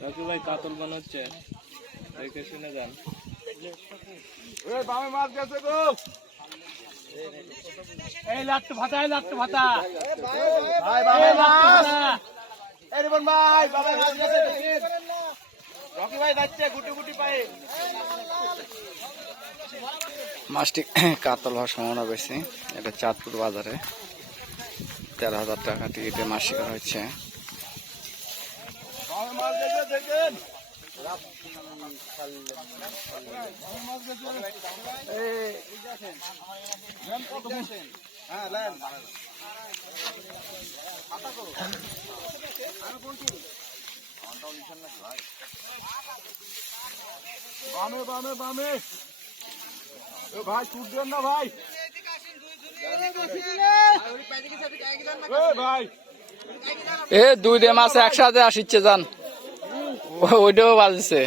কাকু ভাই কাতল বানাচ্ছে দেখে শুনে যান। এই বামে মাছ গেছে গো। এই লাট্টু ভাতা এই লাট্টু ভাতা। ভাই বামে মাছ। এই রিবন ভাই বামে মাছ গেছে রকি ভাই যাচ্ছে গুটি গুটি পায়ে। মাছটি কাতল হওয়ার সম্ভাবনা বেশি। এটা চাঁদপুর বাজারে। তেরো হাজার টাকা টিকিটে মাছ শিকার বামে বামে বামে। ভাই ছুট দেন না ভাই। এ দুই ডে মাছ একসাথে আসিচ্ছে যান ওইটাও বাজছে।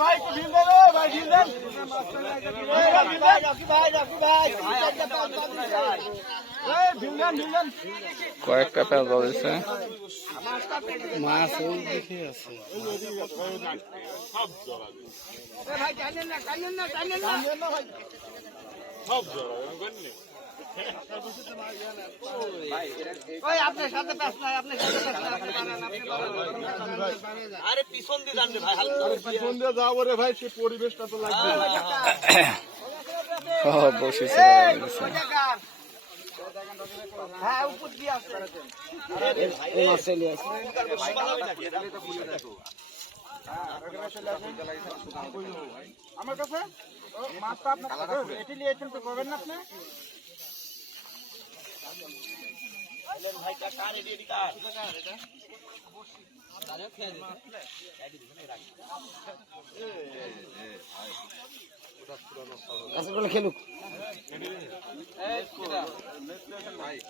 ভাই কয়েকটা পেঁয়াজ না ভাই ওই ভাই সে পরিবেশটা তো লাগবে। বসেছে। আমার কাছে? মাছটা আপনার এটি নিয়েছেন তো করবেন না আপনি?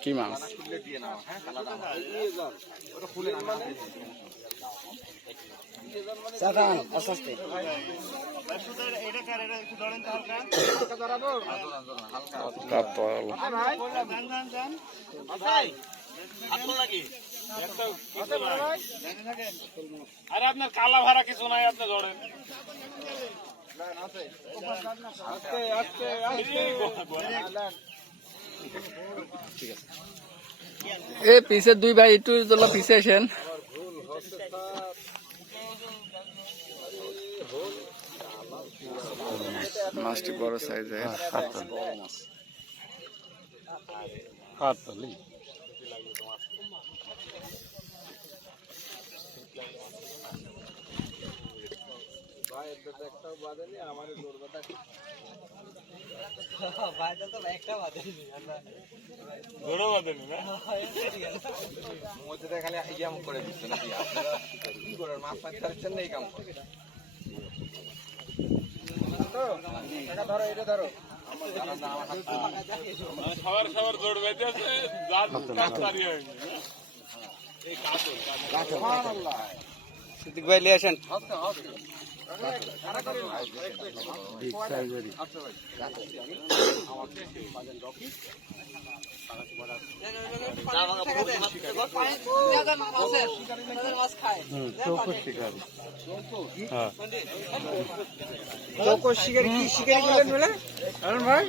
কি মাছ? আরে আপনার কালা ভাড়া কিছু নাই আপনি ধরেন। এ পিছে দুই ভাই একটু তোলা পিছে আসেন। মাছটি বড় সাইজের ধরে বাঁধেনি না? খালি ইয়াম করে দিচ্ছে নাকি? আপনারা কি করেন? মাছ মাছ ছাড়ছেন না এই কাম করে? এটা ধরো এটা ধরো। সবার সবার জোর বেঁধেছে হয়নি। সিদ্দিক ভাই লিয়ে আসেন। শিকারি কি শিকারি করলেন বলে? ভাই?